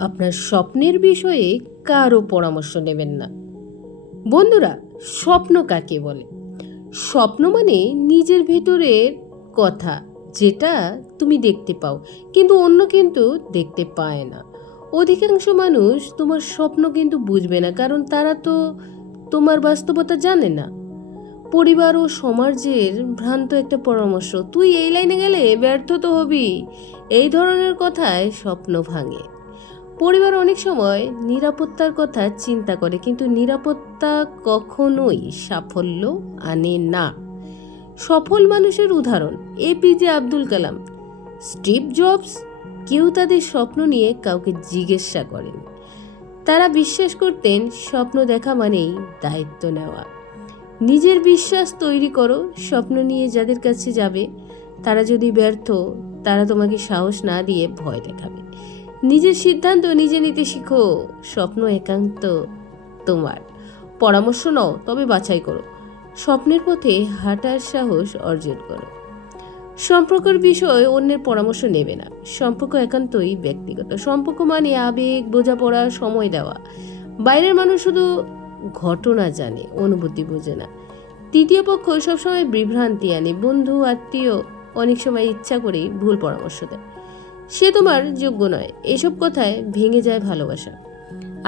আপনার স্বপ্নের বিষয়ে কারও পরামর্শ নেবেন না। বন্ধুরা, স্বপ্ন কাকে বলে? স্বপ্ন মানে নিজের ভেতরের কথা, যেটা তুমি দেখতে পাও কিন্তু অন্য কিন্তু দেখতে পায় না। অধিকাংশ মানুষ তোমার স্বপ্ন কিন্তু বুঝবে না, কারণ তারা তো তোমার বাস্তবতা জানে না। পরিবার ও সমাজের ভ্রান্ত একটা পরামর্শ, তুই এই লাইনে গেলে ব্যর্থ তো হবি, এই ধরনের কথায় স্বপ্ন ভাঙে। পরিবার অনেক সময় নিরাপত্তার কথা চিন্তা করে, কিন্তু নিরাপত্তা কখনোই সাফল্য আনে না। সফল মানুষের উদাহরণ APJ Abdul Kalam, Steve jobs, কেউ তাদের স্বপ্ন নিয়ে কাউকে জিজ্ঞাসা করেন। তারা বিশ্বাস করতেন স্বপ্ন দেখা মানেই দায়িত্ব নেওয়া। নিজের বিশ্বাস তৈরি করো। স্বপ্ন নিয়ে যাদের কাছে যাবে, তারা যদি ব্যর্থ, তারা তোমাকে সাহস না দিয়ে ভয় দেখাবে। নিজের সিদ্ধান্ত নিজে নিতে শিখো। স্বপ্ন একান্ত তোমার। পরামর্শ নাও, তবে বাছাই করো। স্বপ্নের পথে হাঁটার সাহস অর্জন করো। সম্পর্কের বিষয়ে অন্যের পরামর্শ নেবে না। সম্পর্ক একান্তই ব্যক্তিগত। সম্পর্ক মানে আবেগ, বোঝাপড়া, সময় দেওয়া। বাইরের মানুষ শুধু ঘটনা জানে, অনুভূতি বোঝে না। তৃতীয় পক্ষ সবসময় বিভ্রান্তি আনে। বন্ধু, আত্মীয় অনেক সময় ইচ্ছা করেই ভুল পরামর্শ দেয়। সে তোমার যোগ্য নয়। এসব কথায় ভেঙে যায় ভালোবাসা।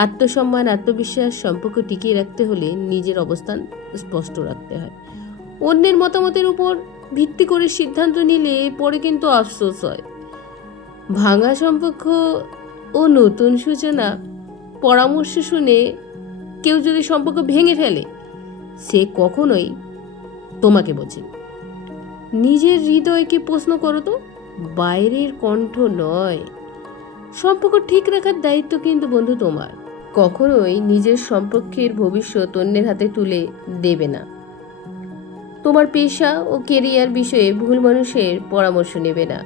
আত্মসম্মান, আত্মবিশ্বাস। সম্পর্ক টিকিয়ে রাখতে হলে নিজের অবস্থান স্পষ্ট রাখতে হয়। অন্যের মতামতের উপর ভিত্তি করে সিদ্ধান্ত নিলে পরে কিন্তু আফসোস হয়। ভাঙা সম্পর্ক ও নতুন সূচনা। পরামর্শ শুনে কেউ যদি সম্পর্ক ভেঙে ফেলে, সে কখনোই তোমাকে বোঝে। নিজের হৃদয়কে প্রশ্ন করো তো, বাইরের কণ্ঠ নয়। সম্পর্ক ঠিক রাখার দায়িত্ব কিন্তু বন্ধু তোমার। কখনোই নিজের সম্পর্কের ভবিষ্যৎ অন্যের হাতে তুলে দেবে না। তোমার পেশা ও কেরিয়ার বিষয়ে ভুল মানুষের পরামর্শ নেবে না।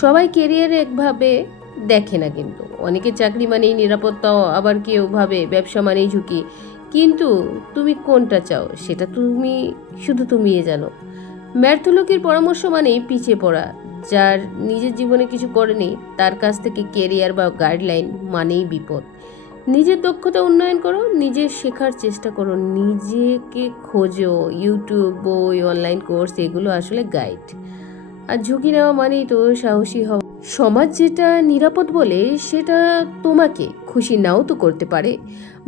সবাই কেরিয়ার একভাবে দেখে না, কিন্তু অনেকে চাকরি মানেই নিরাপত্তা, আবার কেউ ভাবে ব্যবসা মানেই ঝুঁকি। কিন্তু তুমি কোনটা চাও সেটা শুধু তুমিই জানো। ব্যর্থ লোকের পরামর্শ মানেই পিছিয়ে পড়া। যার নিজের জীবনে কিছু করেনি, তার কাছ থেকে কেরিয়ার বা গাইডলাইন মানেই বিপদ। নিজের দক্ষতা উন্নয়ন করো, নিজের শেখার চেষ্টা করো, নিজেকে খোঁজো। ইউটিউব, বই, অনলাইন কোর্স, এগুলো আসলে গাইড। আর ঝুঁকি নেওয়া মানেই তো সাহসী হওয়া। সমাজ যেটা নিরাপদ বলে, সেটা তোমাকে খুশি নাও তো করতে পারে।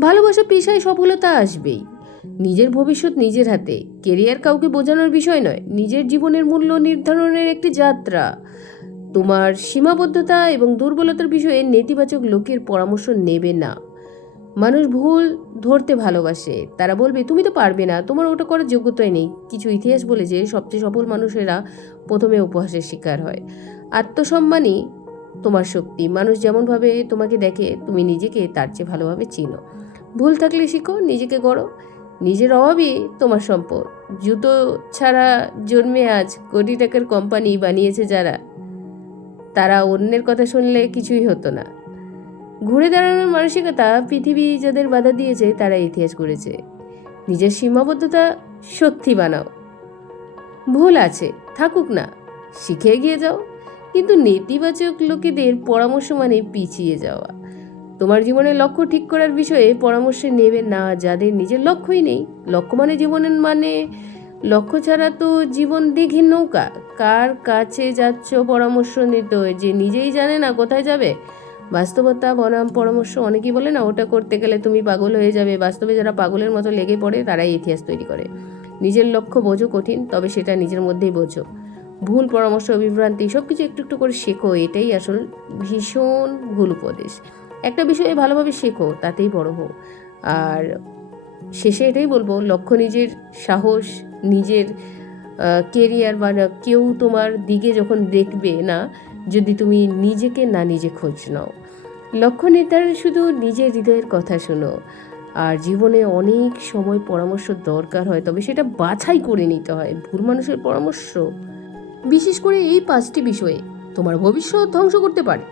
ভালোবাসা, পেশায় সফলতা আসবেই। নিজের ভবিষ্যৎ নিজের হাতে। কেরিয়ার কাউকে বোঝানোর বিষয় নয়, নিজের জীবনের মূল্য নির্ধারণের একটি যাত্রা। তোমার সীমাবদ্ধতা এবং দুর্বলতার বিষয়ে নেতিবাচক লোকের পরামর্শ নেবে না। মানুষ ভুল ধরতে ভালোবাসে। তারা বলবে তুমি তো পারবে না, তোমার ওটা করার যোগ্যতাই নেই। কিছু ইতিহাস বলেছে সবচেয়ে সফল মানুষেরা প্রথমে উপহাসের শিকার হয়। আত্মসম্মানই তোমার শক্তি। মানুষ যেমনভাবে তোমাকে দেখে, তুমি নিজেকে তার চেয়ে ভালোভাবে চিনো। ভুল থাকলে শিখো, নিজেকে গড়ো। নিজের অভাবই তোমার সম্পদ। জুতো ছাড়া জন্মে আজ কোটি টাকার কোম্পানি বানিয়েছে যারা, তারা অন্যের কথা শুনলে কিছুই হতো না। ঘুরে দাঁড়ানোর মানসিকতা পৃথিবী যাদের বাধা দিয়েছে, তারা ইতিহাস গড়েছে। নিজের সীমাবদ্ধতা শক্তি বানাও। ভুল আছে, থাকুক না, শিখে এগিয়ে যাও। কিন্তু নেতিবাচক লোকেদের পরামর্শ মানে পিছিয়ে যাওয়া। তোমার জীবনের লক্ষ্য ঠিক করার বিষয়ে পরামর্শ নেবে না যাদের নিজের লক্ষ্যই নেই। লক্ষ্য মানে জীবনের মানে লক্ষ্য ছাড়া তো জীবন দিঘির নৌকা। কার কাছে যাচ্ছ পরামর্শ নিতে, যে নিজেই জানে না কোথায় যাবে? বাস্তবতা বনাম পরামর্শ। অনেকেই বলে না, ওটা করতে গেলে তুমি পাগল হয়ে যাবে। বাস্তবে যারা পাগলের মতো লেগে পড়ে, তারাই ইতিহাস তৈরি করে। নিজের লক্ষ্য বোঝো, কঠিন, তবে সেটা নিজের মধ্যেই বোঝো। ভুল পরামর্শ, বিভ্রান্তি সব কিছু একটু একটু করে শেখো। এটাই আসল ভীষণ ভুল উপদেশ। একটা বিষয়ে ভালোভাবে শেখো, তাতেই বড় হও। আর শেষে এটাই বলবো, লক্ষ্য নিজের, সাহস নিজের, কেরিয়ার বা কেউ তোমার দিকে যখন দেখবে না, যদি তুমি নিজেকে না নিজে খোঁজ নাও। লক্ষ্য নির্ধারণ শুধু নিজের হৃদয়ের কথা শোনো। আর জীবনে অনেক সময় পরামর্শ দরকার হয়, তবে সেটা বাছাই করে নিতে হয়। ভুল মানুষের পরামর্শ, বিশেষ করে এই 5টি বিষয়ে, তোমার ভবিষ্যৎ ধ্বংস করতে পারে।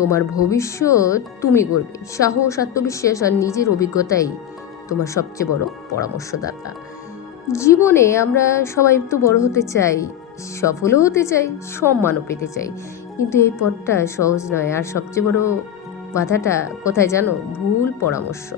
তোমার ভবিষ্যৎ তুমি করবে। সাহস, আত্মবিশ্বাস আর নিজের অভিজ্ঞতাই তোমার সবচেয়ে বড় পরামর্শদাতা। জীবনে আমরা সবাই তো বড় হতে চাই, সফলও হতে চাই, সম্মানও পেতে চাই, কিন্তু এই পথটা সহজ নয়। আর সবচেয়ে বড় বাধাটা কোথায় জানো? ভুল পরামর্শ।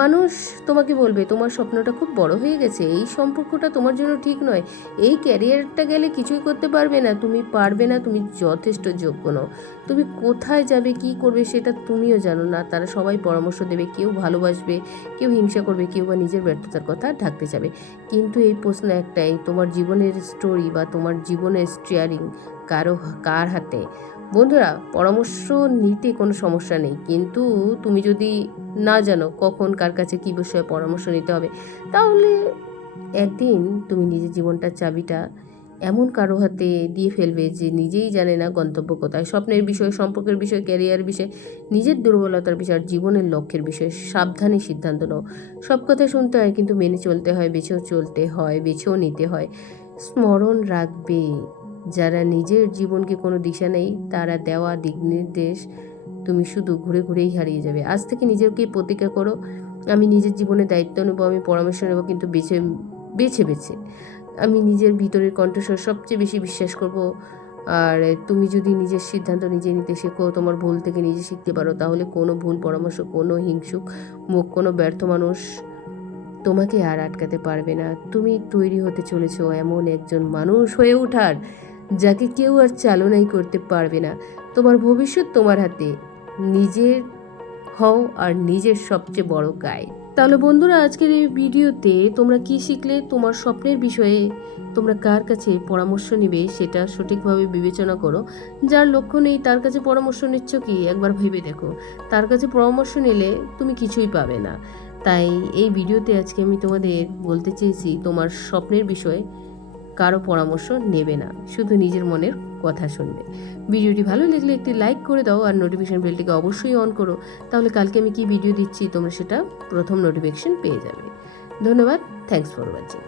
মানুষ তোমাকে বলবে তোমার স্বপ্নটা খুব বড় হয়ে গেছে, এই সম্পর্কটা তোমার জন্য ঠিক নয়, এই ক্যারিয়ারটা গেলে কিছুই করতে পারবে না, তুমি পারবে না, তুমি যথেষ্ট যোগ্য নও, তুমি কোথায় যাবে কী করবে সেটা তুমিও জানো না। তারা সবাই পরামর্শ দেবে, কেউ ভালোবাসবে, কেউ হিংসা করবে, কেউ বা নিজের ব্যর্থতার কথা ঢাকতে যাবে। কিন্তু এই প্রশ্ন একটাই, তোমার জীবনের স্টোরি বা তোমার জীবনের স্টিয়ারিং কার হাতে? বন্ধুরা, পরামর্শ নিতে কোনো সমস্যা নেই, কিন্তু তুমি যদি না জানো কখন কার কাছে কী বিষয়ে পরামর্শ নিতে হবে, তাহলে একদিন তুমি নিজের জীবনটার চাবিটা এমন কারো হাতে দিয়ে ফেলবে যে নিজেই জানে না গন্তব্য কোথায়। স্বপ্নের বিষয়, সম্পর্কের বিষয়, ক্যারিয়ার বিষয়, নিজের দুর্বলতার বিষয় আর জীবনের লক্ষ্যের বিষয়ে সাবধানে সিদ্ধান্ত নাও। সব কথা শুনতে হয়, কিন্তু মেনে চলতে হয়, বেছেও চলতে হয়, বেছেও নিতে হয়। স্মরণ রাখবে, যারা নিজের জীবনকে কোনো দিশা নেই, তারা দেওয়া দিক নির্দেশ তুমি শুধু ঘুরে ঘুরেই হারিয়ে যাবে। আজ থেকে নিজেকে প্রতিজ্ঞা করো, আমি নিজের জীবনের দায়িত্ব নেবো, আমি পরামর্শ নেবো, কিন্তু বেছে বেছে বেছে আমি নিজের ভিতরের কণ্ঠস্বর সবচেয়ে বেশি বিশ্বাস করব। আর তুমি যদি নিজের সিদ্ধান্ত নিজে নিতে শেখো, তোমার ভুল থেকে নিজে শিখতে পারো, তাহলে কোনো ভুল পরামর্শ, কোনো হিংসুক মুখ, কোনো ব্যর্থ মানুষ তোমাকে আর আটকাতে পারবে না। তুমি তৈরি হতে চলেছো এমন একজন মানুষ হয়ে ওঠার, যাকে কেউ আর চালনাই করতে পারবে না। তোমার ভবিষ্যৎ তোমার হাতে, নিজের হও আর নিজের সবচেয়ে বড় গাইড। তাহলে বন্ধুরা, আজকের এই ভিডিওতে তোমরা কি শিখলে? তোমার স্বপ্নের বিষয়ে তোমরা কার কাছে পরামর্শ নেবে সেটা সঠিকভাবে বিবেচনা করো। যার লক্ষ্য নেই তার কাছে পরামর্শ নিচ্ছ কি একবার ভেবে দেখো। তার কাছে পরামর্শ নিলে তুমি কিছুই পাবে না। তাই এই ভিডিওতে আজকে আমি তোমাদের বলতে চেয়েছি, তোমার স্বপ্নের বিষয়ে কারো পরামর্শ নেবে না, শুধু নিজের মনের কথা শুনবে। ভিডিওটি ভালো লাগলে একটি লাইক করে দাও আর নোটিফিকেশন বেলটিকে অবশ্যই অন করো, তাহলে কালকে আমি কি ভিডিও দিচ্ছি তোমরা সেটা প্রথম নোটিফিকেশন পেয়ে যাবে। ধন্যবাদ। Thanks for watching.